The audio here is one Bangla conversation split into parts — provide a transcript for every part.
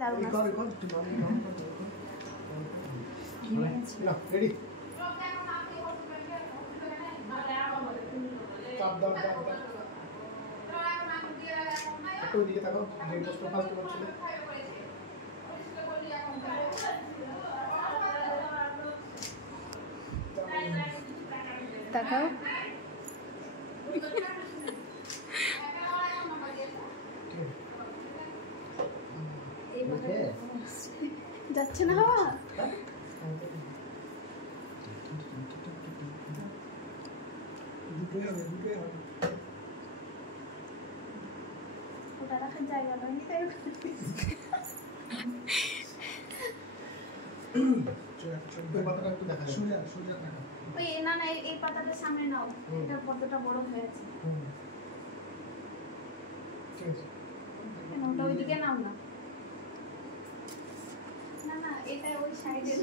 দারুণ আছে। রেডি চাপ দাও একটু দিকে তাকাও যে প্রশ্ন ফালতু করছিলে তাকাও যাচ্ছে না হাওয়া ওটা রাখার জায়গা নয় ওই না না এই পাতাটা সামনে নাও এটা কতটা বড় হয়ে আছে ওটা ওইদিকে নাও না না না এটা ওই সাইডে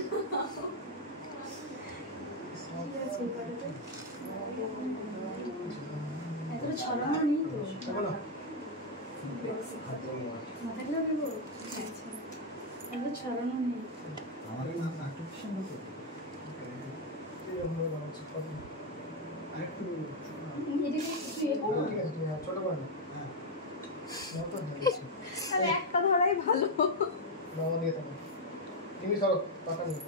এত ছড়ানো নেই তো এত ছড়ানো নেই আমারই না আর্টিফিশিয়াল মতো আরেকটু ছোট করে তাহলে একটা ধরাই ভালো নাও দিয়ে দাও তুমি সরো টাকা নিয়ে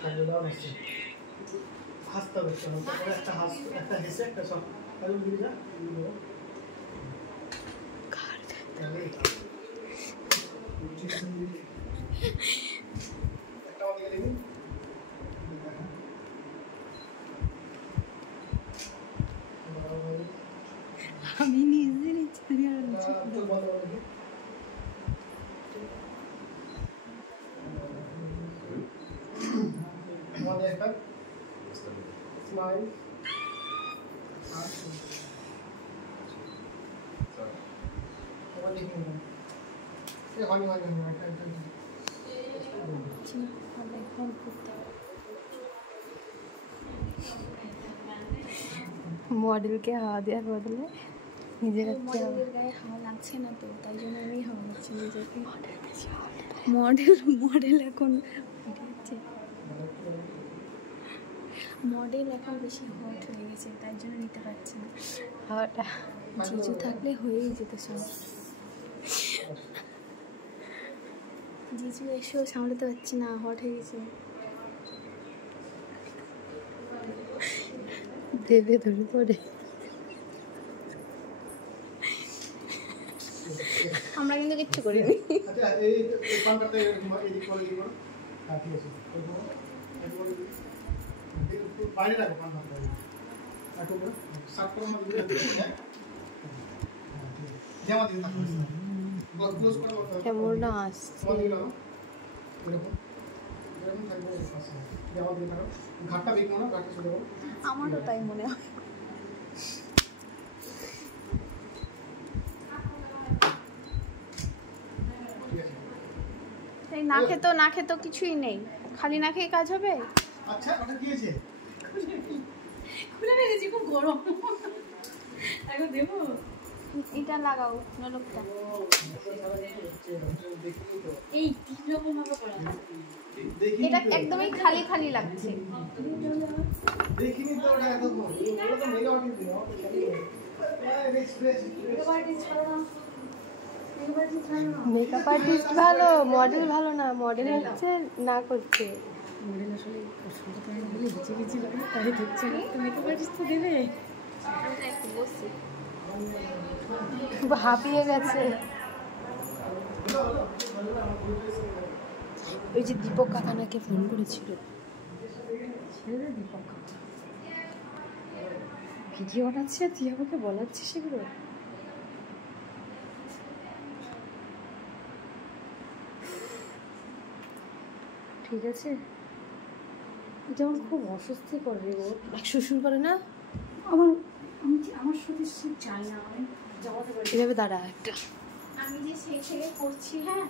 সামনে দাও না হাসতে হবে তাহলে একটা হাস একটা হেসে একটা সব তাহলে দিয়ে যা দিয়ে কার তাহলে একটা ওদিকে দিবি আমি নিজে নিচ্ছি আমাদের একটা স্মাইল তোমার দেখি না সে হয়নি মডেলকে হাওয়া দেওয়ার বদলে নিজের মডেলের গায়ে হাওয়া লাগছে না তো তাই জন্য আমি হাওয়া দিচ্ছি নিজেকে মডেল এখন মডেল এখন বেশি হট হয়ে গেছে তাই জন্য নিতে পারছি না হাওয়াটা জিজু থাকলে হয়েই যেত সব জিজু এসেও সামলাতে পারছি না হট হয়ে গেছে দেবে ধরে পড়ে আমরা কিন্তু কিচ্ছু করিনি আচ্ছা এই পানকাটা এই করে দিব হ্যাঁ ঠিক আছে বাইরে রাখো পানকাটা একটু সাত করে মত দিয়ে হ্যাঁ জামা দিন না ক্লোজ করে কেমন না আসছে এরকম থাকবে পাশে জামা দিয়ে রাখো ঘাটটা বেক না ঘাটটা চলে যাবো আমারও তাই মনে হয় এই না খেতো কিছুই নেই খালি না খেয়ে কাজ হবে আচ্ছা ওটা কি হয়েছে খুলে রেখেছি খুব গরম এখন দেবো এটা লাগাও নলকটা এই তিন রকম ভাবে করা এটা একদমই খালি খালি লাগছে দেখিনি তো ওটা এত বড় ওটা তো মেগা অর্ডার দিও মেকআপ আর্টিস্ট ভালো মডেল ভালো না মডেল হচ্ছে না করছে মডেল আসলে পছন্দ করে না বলে বেঁচে গেছি তাই দেখছে না তো মেকআপ আর্টিস্ট তো দেবে একটু বসছি হাঁপিয়ে গেছে ওই যে দীপক কাকানাকে ফোন করেছিল ছেড়ে দীপক কাকা ভিডিও বানাচ্ছে তুই আমাকে বলাচ্ছিস সেগুলো ঠিক আছে এটা আমার খুব অস্বস্তি করে রে শ্বশুর করে না আমার সাথে সে চাই না আমি যাওয়াতে পারি এভাবে দাঁড়া একটা আমি যে সেই ছেলে করছি হ্যাঁ